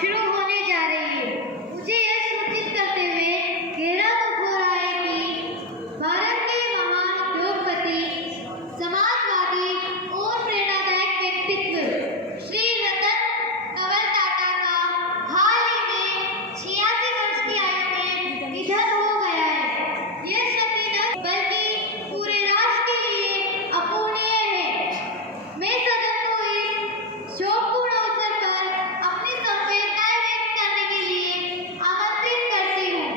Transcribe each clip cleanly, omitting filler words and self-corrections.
शुरू होने जा रही है। मुझे यह सूचित करते हुए गहरा दुख हो रहा है कि भारत के महान उद्योगपति, समाजवादी और प्रेरणादायक व्यक्तित्व श्री रतन कंवर टाटा का हाल ही में 86 वर्ष की आयु में निधन हो गया है। यह क्षति न बल्कि पूरे राष्ट्र के लिए अपूरणीय है। मैं सदन को इस शोकपूर्ण अवसर पर अपनी संवेदनाएं व्यक्त करने के लिए आमंत्रित करती हूँ।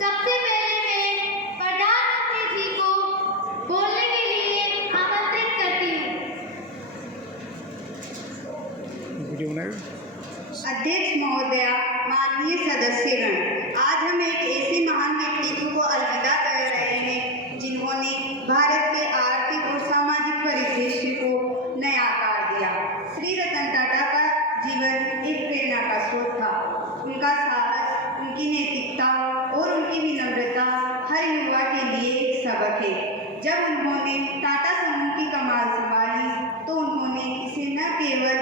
सबसे पहले मैं प्रधानमंत्री जी को बोलने के लिए आमंत्रित करती हूँ। अध्यक्ष महोदया, माननीय सदस्यगण, आज हम एक ऐसे महान व्यक्तित्व को अलविदा कह रहे हैं जिन्होंने भारत के आर्थिक और सामाजिक परिदृश्य को नया आकार दिया। श्री रतन टाटा का जीवन एक प्रेरणा का स्रोत था। उनका साहस, उनकी नैतिकता और उनकी विनम्रता हर युवा के लिए एक सबक है। जब उन्होंने टाटा समूह की कमान संभाली तो उन्होंने इसे न केवल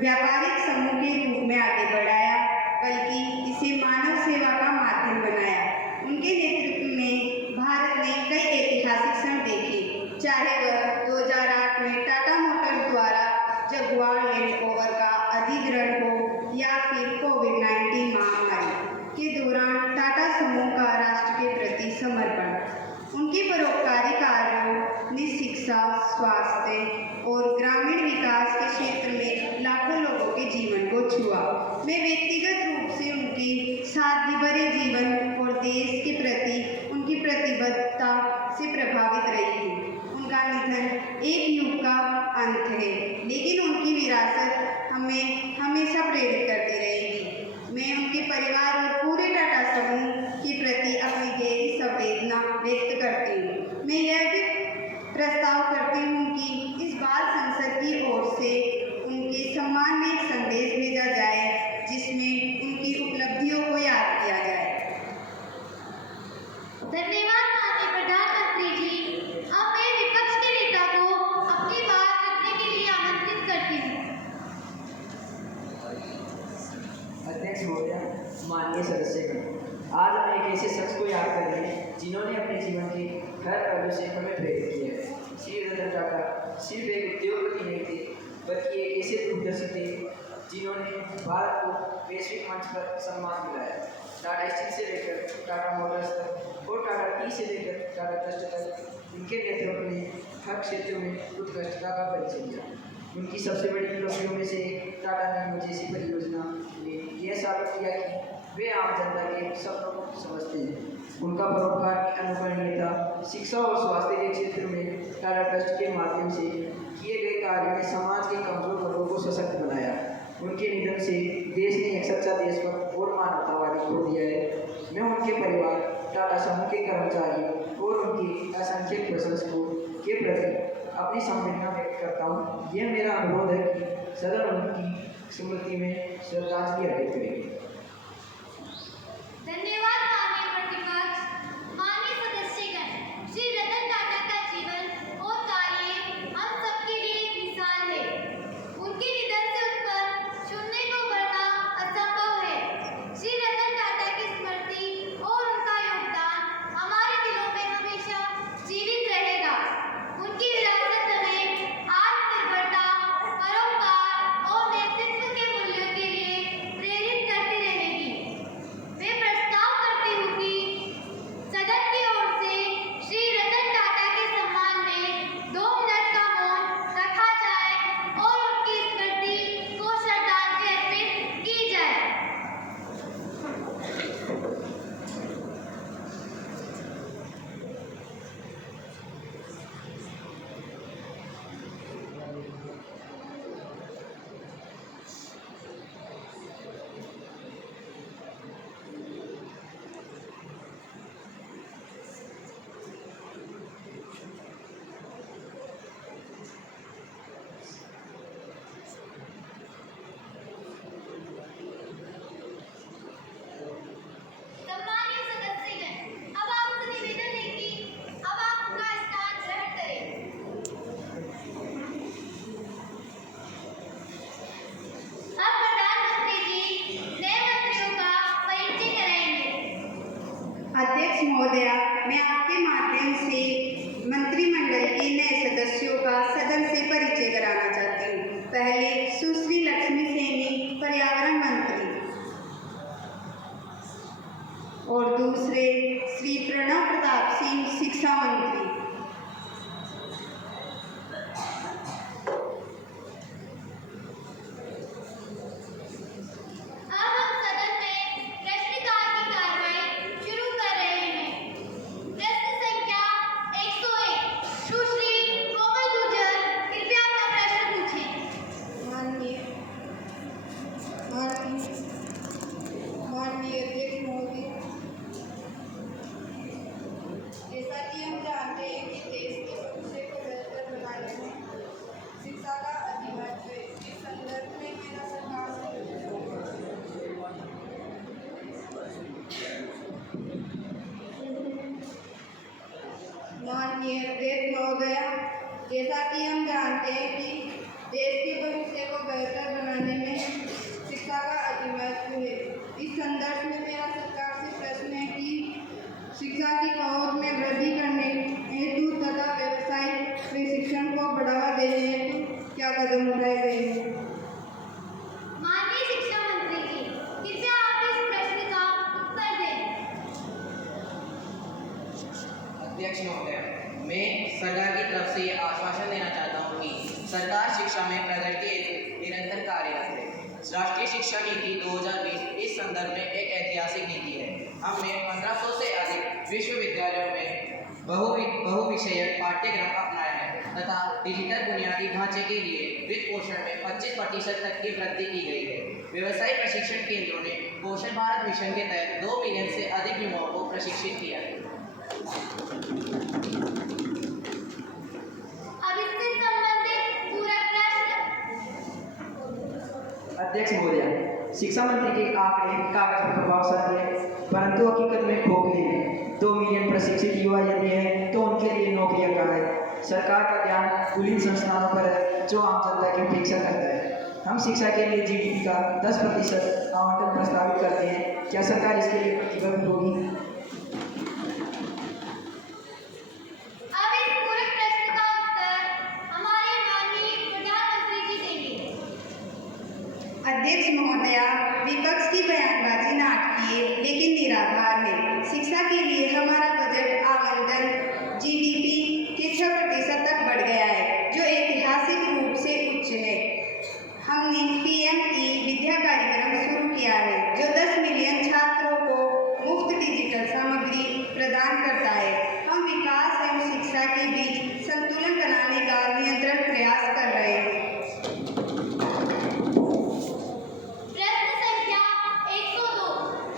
व्यापारिक समूह के रूप में आगे बढ़ाया बल्कि इसे मानव सेवा का माध्यम बनाया। उनके नेतृत्व में भारत ने कई ऐतिहासिक क्षण देखे, चाहे वह 2008 में टाटा मोटर्स द्वारा जगुआर लैंड रोवर का अधिग्रहण हो या फिर कोविड-19 महामारी के दौरान टाटा समूह का राष्ट्र के प्रति समर्पण। उनके परोपकारी कार्यों ने शिक्षा, स्वास्थ्य और ग्रामीण विकास के क्षेत्र में लाखों लोगों के जीवन को छुआ। मैं व्यक्तिगत रूप से उनके सादगी भरे जीवन और देश के प्रति उनकी प्रतिबद्धता से प्रभावित रही हूँ। उनका निधन एक युग का अंत है, लेकिन उनकी विरासत हमें हमेशा प्रेरित करती रहेगी। मैं उनके परिवार और पूरे टाटा समूह के प्रति अपनी गहरी संवेदना व्यक्त करती हूँ। मैं यह भी प्रस्ताव करती हूँ कि इस बार संसद की ओर से उनके सम्मान में एक संदेश भेजा जाए जिसमें उनकी उपलब्धियों को याद किया जाए। धन्यवाद माननीय प्रधानमंत्री जी। अब मैं विपक्ष के नेता को अपनी बात रखने के लिए आमंत्रित करती हूँ। अध्यक्ष महोदया, माननीय सदस्यगण, आज हम एक ऐसे शख्स को याद कर रहे हैं जिन्होंने अपने जीवन के हर पहलू से हमें प्रेरित किया है। श्री रतन टाटा सिर्फ एक उद्योगपति नहीं थे, बल्कि एक ऐसे दूरदर्शी थे जिन्होंने भारत को वैश्विक मंच पर सम्मान दिलाया। टाटा स्टील से लेकर टाटा मोटर्स तक और टाटा टी से लेकर टाटा ट्रस्ट तक उनके नेतृत्व ने हर क्षेत्र में उत्कृष्टता का परिचय दिया। उनकी सबसे बड़ी उपलब्धियों में से एक टाटा नैनो जैसी परियोजना ने यह साबित किया कि वे आम जनता के सपनों को समझते हैं। उनका परोपकार की अनुकरणीयता, शिक्षा और स्वास्थ्य के क्षेत्र में टाटा ट्रस्ट के माध्यम से किए गए कार्य ने समाज के कमजोर वर्गों को सशक्त बनाया। उनके निधन से देश ने एक सच्चा देशभक्त और मानवतावादी खो दिया है। मैं उनके परिवार, टाटा समूह के कर्मचारियों और उनके असंख्य प्रशंसकों के प्रति अपनी संवेदना व्यक्त करता हूँ। यह मेरा अनुरोध है कि सदन उनकी स्मृति में श्रद्धांजलि अर्पित करेगी। धन्यवाद माननीय प्रतिपक्ष। माननीय सदस्यगण, श्री रतन टाटा का जीवन और कार्य हम सबके लिए एक मिसाल है। उनके निधन से उत्पन्न शून्य को भरना असंभव है। श्री रतन टाटा की स्मृति और उनका योगदान हमारे दिलों में हमेशा जीवित रहेगा। उनकी विरासत हमें आत्मनिर्भरता, परोपकार और नेतृत्व के मूल्यों के लिए प्रेरित करती रहेगी। मैं प्रस्ताव करती सिंह, शिक्षा मंत्री। अब हम सदन में प्रश्नकाल की कार्रवाई शुरू कर रहे हैं। प्रश्न संख्या 101, सुश्री कोमल गुर्जर, कृपया अपना प्रश्न पूछें। माननीय अध्यक्ष महोदय, जैसा कि हम जानते हैं कि देश के भविष्य को बेहतर बनाने में शिक्षा का अधिमहत्व है। इस संदर्भ में मेरा सरकार से माननीय अध्यक्ष महोदय, जैसा कि हम जानते हैं कि देश के भविष्य को बेहतर बनाने में शिक्षा का अधिमहत्व है। इस संदर्भ में मेरा सरकार से प्रश्न है कि शिक्षा की पहुंच में वृद्धि करने हेतु तथा व्यावसायिक प्रशिक्षण को बढ़ावा देने हेतु क्या कदम उठाए गए हैं? माननीय शिक्षा मंत्री जी, कृपया आप इस प्रश्न का उत्तर दें। अध्यक्ष महोदय, मैं सरकार की तरफ से ये आश्वासन देना चाहता हूँ कि सरकार शिक्षा में प्रगति हेतु निरंतर कार्यरत है। राष्ट्रीय शिक्षा नीति 2020 इस संदर्भ में एक ऐतिहासिक नीति है। हमने 1500 से अधिक विश्वविद्यालयों में बहुविषयक पाठ्यक्रम अपनाए हैं तथा डिजिटल बुनियादी ढांचे के लिए वित्त पोषण में 25% तक की वृद्धि की गई है। व्यवसायिक प्रशिक्षण केंद्रों ने पोषण भारत मिशन के तहत 2 मिलियन से अधिक युवाओं को प्रशिक्षित किया है। अब इससे संबंधित पूरक प्रश्न। अध्यक्ष महोदय, शिक्षा मंत्री के आंकड़े कागज पर प्रभावशाली है, परंतु हकीकत में खोखले हैं। 2 मिलियन प्रशिक्षित युवा यदि है तो उनके लिए नौकरियां कहाँ है? सरकार का ध्यान उन संस्थानों पर है जो आम जनता की उपेक्षा करता है। हम शिक्षा के लिए GDP का 10% आवंटन प्रस्तावित करते हैं, क्या सरकार इसके लिए प्रतिबद्ध होगी? अब इस पूरक प्रश्न का उत्तर हमारे माननीय प्रधानमंत्री जी देंगे। अध्यक्ष महोदया, विपक्ष की बयानबाजी नाटकीय लेकिन निराधार है। शिक्षा के लिए हमारा बजट आवंटन GDP के 6% तक बढ़ गया है, जो ऐतिहासिक रूप से उच्च है। हमने PME विद्या कार्यक्रम शुरू किया है, जो 10 मिलियन छात्रों को मुफ्त डिजिटल सामग्री प्रदान करता है। हम विकास एवं शिक्षा के बीच संतुलन बनाने का निरंतर प्रयास कर रहे हैं। प्रश्न संख्या 102,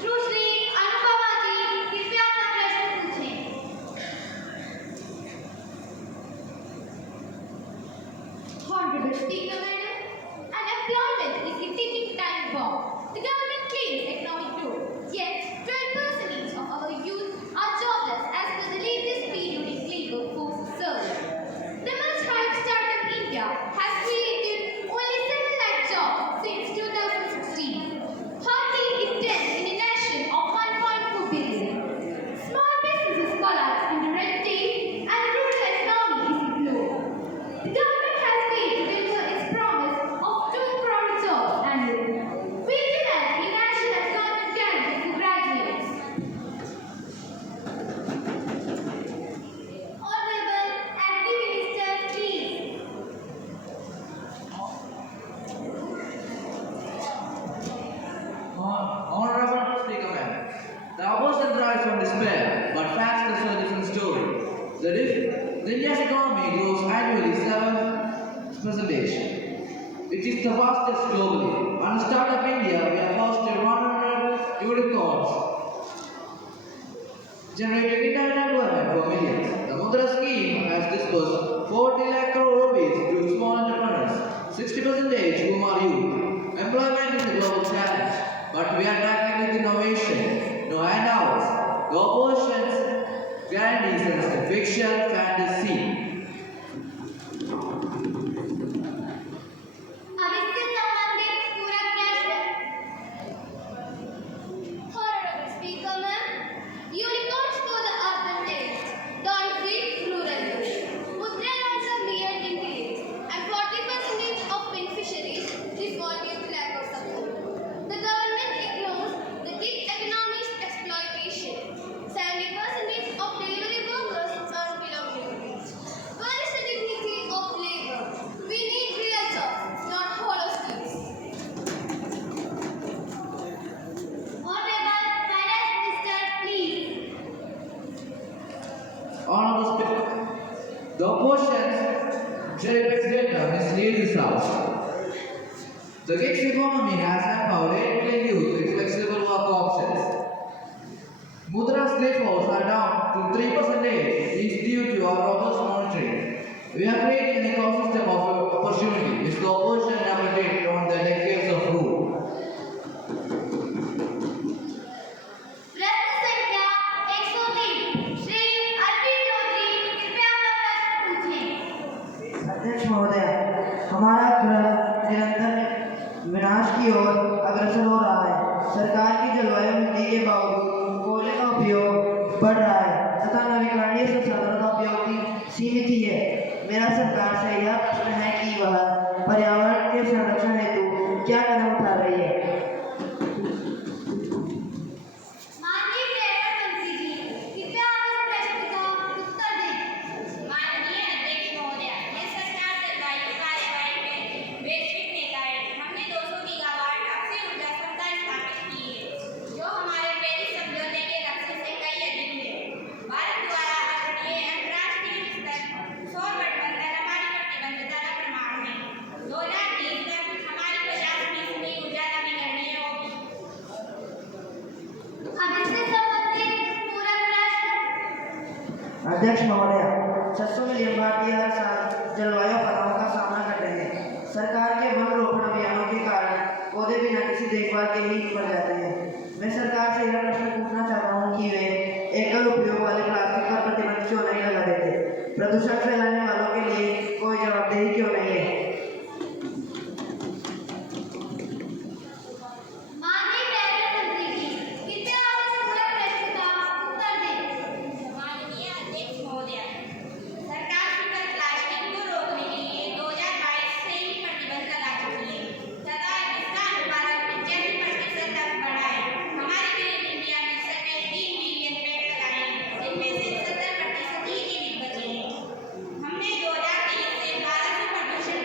सुश्री अनुपमा जी, कृपया अपना प्रश्न पूछें। Honorable Speaker Madam, unemployment is a ticking time bomb. The government claims economic growth, yet 12% of our youth are jobless as per the latest periodic labor force survey. The much hyped startup India has created only 7 lakh jobs since 2016, hardly a tenth in a nation of 1.4 billion. Small businesses collapse under red tape and the rural economy is ignored. The government has failed to deliver its promise of 2 crore jobs annually. We demand a national employment guarantee for graduates. Honorable Acting Minister, please. Honorable Speaker Ma'am, the opposition tries on despair, but facts tell a different story. The India's economy grows annually 7%, which is the fastest globally. On Startup India, we have hosted 100 unicorns, generating indirect employment for millions. The Mudra scheme has disbursed 40 lakh crore rupees to small entrepreneurs, 60% whom are youth. Employment is a global challenge, but we are tackling with innovation. No handouts, no oppositions, guarantees and fiction, fantasy. अब इससे संबंधित पूरक प्रश्न। Honorable Speaker Ma'am, unicorns for the urban lanes, don't fit rural use. Mudra loans are mere increase, and 40% of beneficiaries default due to lack of support. The government ignores the gig economy's exploitation. 70% of delivery workers The opposition's Chair President misleads this House. The gig economy has empowered 8 million youth with flexible work options. Mudra's defaults are down to 3% is due to our robust monitoring. We are creating an ecosystem of opportunity which the opposition never did on the decades of rule. प्रश्न संख्या 103 श्री अर्पित चौधरी कृपया अपना प्रश्न पूछें। अध्यक्ष महोदय, हमारा ग्रह निरंतर विनाश की ओर अग्रसर हो रहा है। सरकार की जलवायु नीति के बावजूद कोयले का उपयोग बढ़ रहा है तथा नवीकरणीय संसाधनों का उपयोग भी सीमित ही है। मेरा सरकार से यह प्रश्न है कि वह पर्यावरण के संरक्षण हेतु क्या कदम उठा रही है। माननीय पर्यावरण मंत्री जी कृपया आप इस प्रश्न का उत्तर दें। माननीय अध्यक्ष महोदय, ये सरकार जलवायु कार्यवाही में वैश्विक नेता है। हमने 200 गीगावाट अक्षय ऊर्जा क्षमता स्थापित की है, जो हमारे पेरिस समझौते के लक्ष्य से कई अधिक है। भारत द्वारा आदरणीय अंतर्राष्ट्रीय स्तर सौर गठबंधन हमारी प्रतिबद्धता का प्रमाण है। 2030 तक हमारी 50% ऊर्जा नवीकरणीय होगी। अब इससे संबंधित पूरक प्रश्न। अध्यक्ष महोदय, 600 मिलियन भारतीय हर साल जलवायु आपदाओं का सामना कर रहे हैं। सरकार के वन रोपण अभियानों के कारण पौधे बिना किसी देखभाल के ही मर जाते हैं। मैं सरकार से यह प्रश्न पूछना चाहता हूँ कि वे एकल उपयोग वाले प्लास्टिक पर प्रतिबंध क्यों नहीं लगा देते? प्रदूषण फैलाने वालों के लिए कोई जवाबदेही क्यों नहीं है? माननीय पर्यावरण मंत्री जी कृपया आप इस पूरक प्रश्न का उत्तर दें। माननीय अध्यक्ष महोदय, सरकार सिंगल प्लास्टिक को रोकने के लिए 2022 से ही प्रतिबंध लगा चुकी है तथा इसका अनुपालन 85% तक बढ़ा है। हमारे ग्रीन इंडिया मिशन ने 3 बिलियन पेड़ लगाए हैं, जिनमें से 70% ही जीवित बचे हैं। हमने 2023 से 1200 प्रदूषण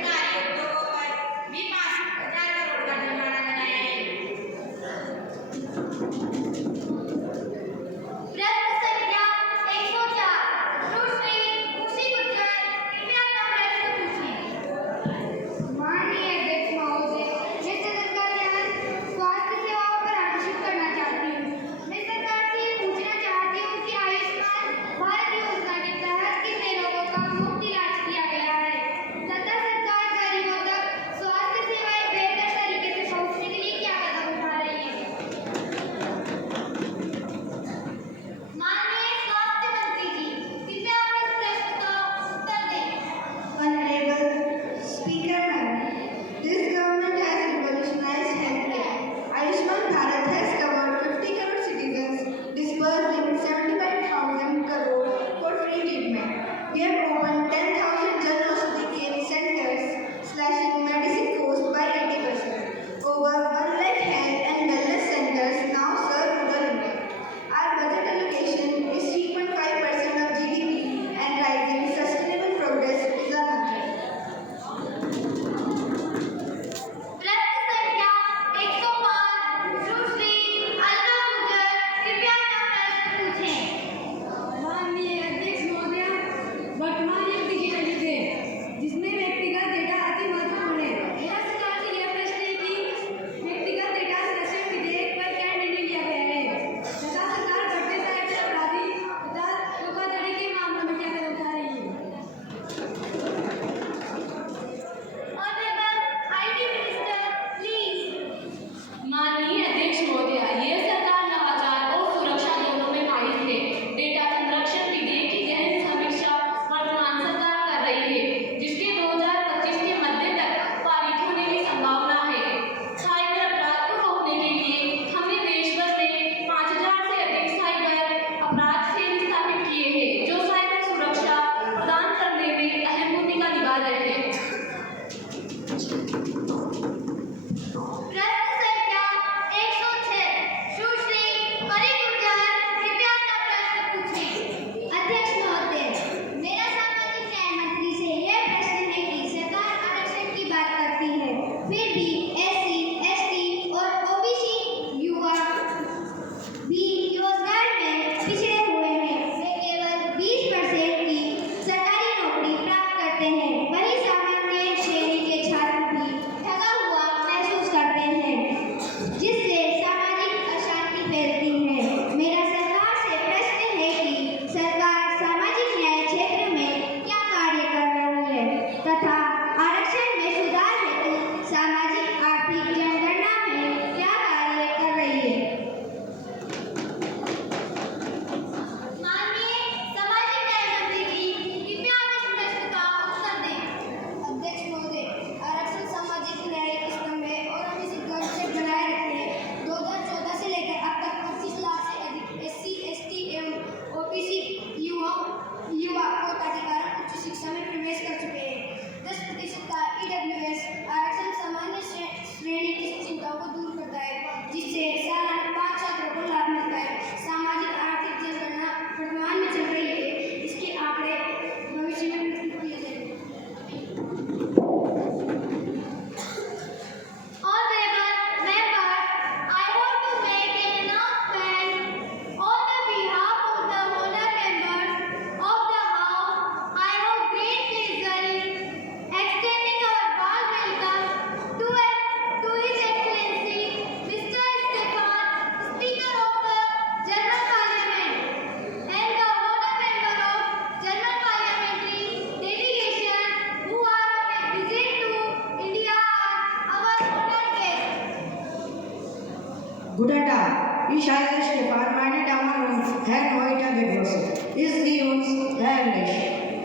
Guten Tag, ich heiße Stefan, meine Damen und Herren, heute begrüßen. Ist Sie uns herrlich.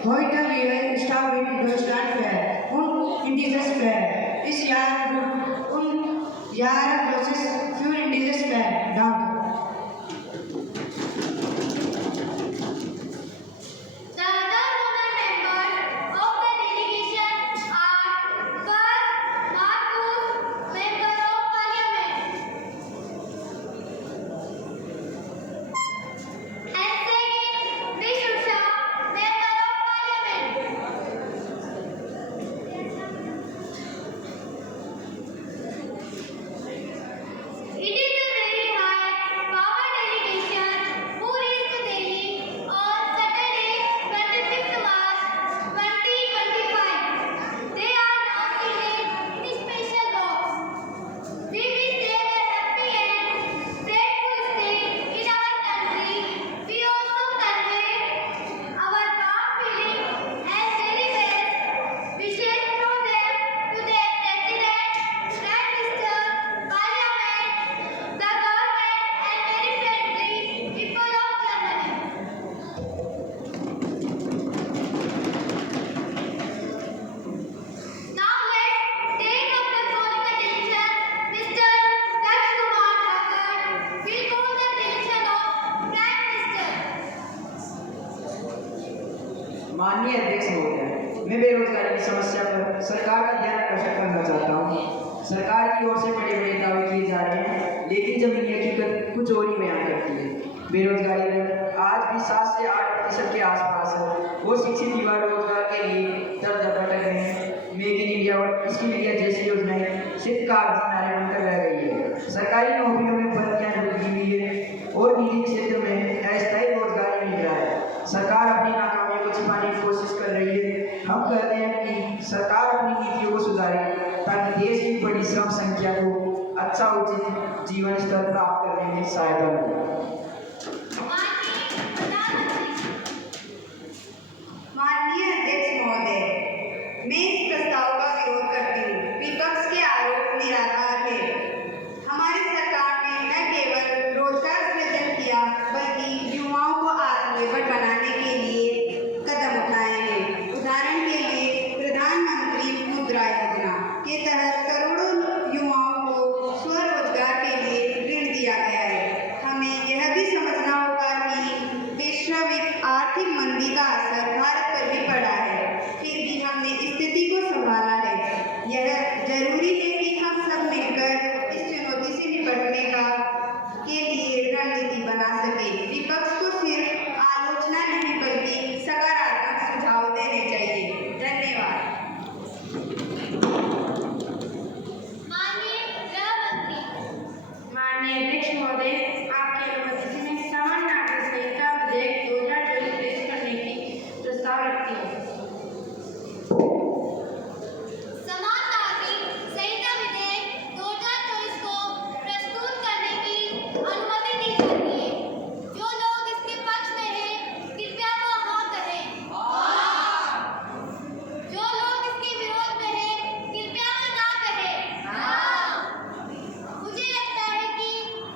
Heute wir starten in Deutschland Fair und in dieses Fair ist Jahre und Jahre Prozess für in dieses Fair. Danke. The other members of the delegation are first Marcus, Member of Parliament, and second Vishusha, Member of Parliament. It is a very high power delegation who reached Delhi on Saturday, 25th March 2025. They are now seated in special box. We wish they were happy and grateful stay in our country. We also convey our warm feeling and very best wishes through them to their President, Prime Minister, Parliament, the government and very friendly people of Germany. Now let's take up the calling attention. Mr. Daksh Kumar Thakur will call the attention of Prime Minister. माननीय अध्यक्ष महोदय, मैं बेरोजगारी की समस्या पर सरकार का ध्यान आकर्षित करना चाहता हूँ। सरकार की ओर से बड़े बड़े दावे किए जा रहे हैं, लेकिन जमीनी हकीकत कुछ और ही बयान करती है। बेरोजगारी दर आज भी 7 से 8% के आसपास है। वो शिक्षित युवा रोजगार के लिए दर दर भटक रहे हैं। मेक इन इंडिया और स्किल इंडिया जैसी योजनाएं सिर्फ कागजी नारे बनकर रह गई है। सरकारी नौकरियों में भर्तियां रुकी हुई है और निजी क्षेत्र में अस्थायी रोजगार मिल रहा है। सरकार अपनी नाकामियों को छिपाने की कोशिश कर रही है। हम कहते हैं कि सरकार अपनी नीतियों को सुधारे ताकि देश की बड़ी श्रम संख्या को अच्छा उचित जीवन स्तर प्राप्त करने में सहायता मिले। माननीय अध्यक्ष महोदय, मैं इस प्रस्ताव का विरोध करती हूँ। विपक्ष के आरोप निराधार है। हमारी सरकार ने न केवल रोजगार सृजन किया बल्कि युवाओं को आत्मनिर्भर बनाने के लिए कदम उठाए हैं। उदाहरण के लिए प्रधानमंत्री मुद्रा योजना के तहत करोड़ों युवाओं को स्वरोजगार के लिए ऋण दिया गया है। हमें यह भी समझना होगा कि वैश्विक आर्थिक मंदी का असर भारत पर भी पड़ा है, फिर भी हमने स्थिति को संभाला है। यह जरूरी है कि हम सब मिलकर इस चुनौती से निपटने के लिए रणनीति बना सकें। विपक्ष को सिर्फ आलोचना नहीं बल्कि सकारात्मक सुझाव देने चाहिए। धन्यवाद। माननीय गृह मंत्री। माननीय अध्यक्ष महोदय, आपकी अनुमति से मैं सामान्य नागरिक संहिता विधेयक 2024 पेश करने की प्रस्ताव रखती हूँ। समान नागरिक संहिता विधेयक 2024 को प्रस्तुत करने की अनुमति दी जाती है। जो लोग इसके पक्ष में हैं, कृपया वो हाँ कहें। जो लोग इसके विरोध में हैं, कृपया वो ना कहें। मुझे लगता है कि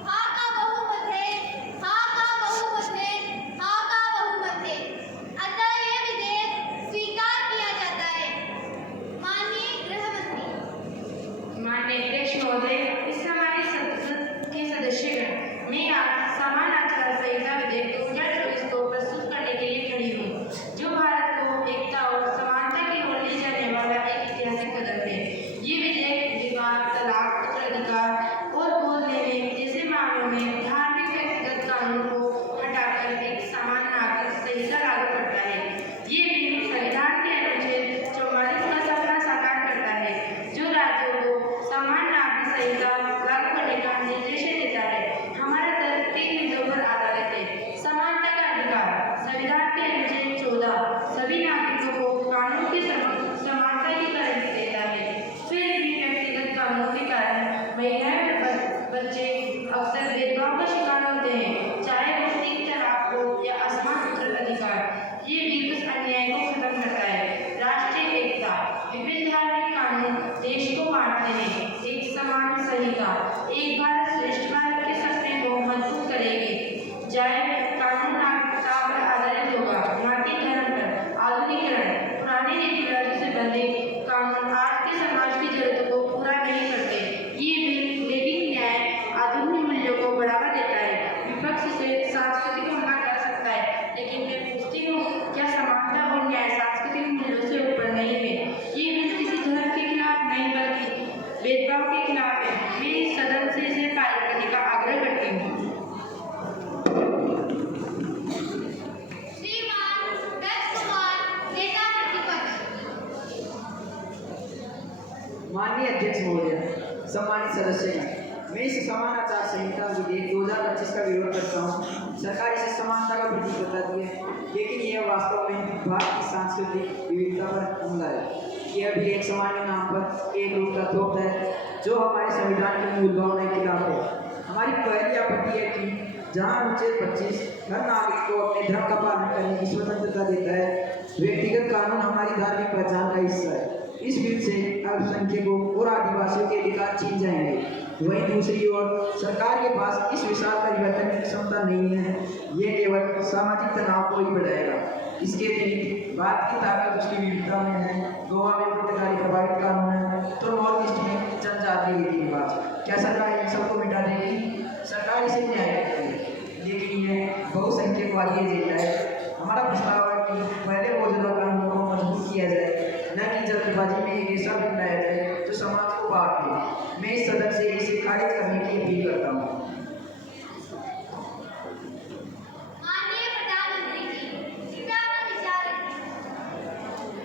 हाँ का बहुमत एक भारत श्रेष्ठ भारत के सपने को मजबूत करेगी। चाहे कानून नागरिकता पर आधारित होगा, न कि धर्म पर। आधुनिकीकरण पुराने रीति रिवाजों से बंधे कानून आज के समाज की जरूरतों को पूरा नहीं करते। ये बिल लेकिन न्याय आधुनिक मूल्यों को बढ़ावा देता है। विपक्ष से सांस्कृतिक हमला कर सकता है, लेकिन मैं पूछती हूँ, क्या समानता और न्याय सांस्कृतिक मूल्यों से ऊपर नहीं है? ये बिल किसी धर्म के खिलाफ नहीं बल्कि भेदभाव के खिलाफ है। मैं इस सदन से इसे पारित करने का आग्रह करती हूँ। श्रीमान दत्त कुमार, नेता प्रतिपक्ष। माननीय अध्यक्ष महोदय, सम्मानित सदस्यगण, मैं इस समान आचार संहिता विधेयक 2025 का विरोध करता हूँ। सरकार इसे समानता का प्रतीक बताती है, लेकिन यह वास्तव में भारत की सांस्कृतिक विविधता पर हमला है। यह भी एक सामान्य नाम पर एक रूप का थोप है, जो हमारे संविधान के मूल भावना के खिलाफ है। हमारी पहली आपत्ति है कि जहाँ अनुच्छेद 25 हर नागरिक को अपने धर्म का पालन करने की स्वतंत्रता देता है, व्यक्तिगत कानून हमारी धार्मिक पहचान का हिस्सा है। इस बिल से अल्पसंख्यकों और आदिवासियों के अधिकार छीन जाएंगे। वहीं दूसरी ओर सरकार के पास इस विशाल परिवर्तन की क्षमता नहीं है। ये केवल सामाजिक तनाव को ही बढ़ाएगा। इसके लिए भारत की ताकत उसकी विविधता में है। गोवा में पुर्तगाली प्रभावित कानून है, तो नॉर्थ ईस्ट में जनजातीय रीति रिवाज। क्या सरकार इन सबको मिटा देगी? सरकार इसे न्याय करती है, लेकिन यह बहुसंख्यकवादी एजेंडा है। हमारा प्रस्ताव है कि पहले मौजूदा कानूनों को मजबूत किया जाए, न कि जल्दबाजी में एक ऐसा बिल लाया जाए जो समाज को बांट दे। मैं इस सदन से इसे खारिज करने की अपील करता हूँ। माननीय प्रधानमंत्री जी, कृपया अपना विचार रखें।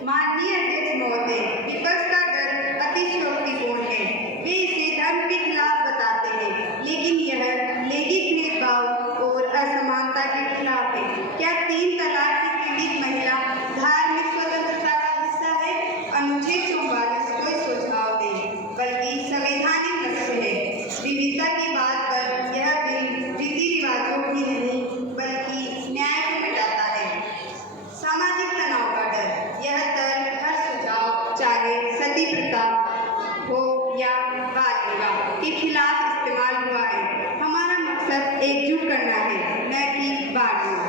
माननीय अध्यक्ष महोदय, विपक्ष का डर अतिशयोक्तिपूर्ण है। वे इसे धर्म के खिलाफ बताते हैं, लेकिन यह लैंगिक भेदभाव और असमानता के खिलाफ है। क्या 3 तलाक की पीड़ित महिला धार्मिक स्वतंत्रता का हिस्सा है? अनुच्छेद 44 कोई सुझाव नहीं, बल्कि संवैधानिक लक्ष्य है। विविधता की बात पर यह बिल रीति रिवाजों की नहीं, बल्कि न्याय को मिटाता है। सामाजिक तनाव का डर, यह तर्क हर सुझाव, चाहे सती प्रथा हो या बाल विवाह, के खिलाफ इस्तेमाल हुआ है। हमारा मकसद एकजुट करना है, न कि बांटना।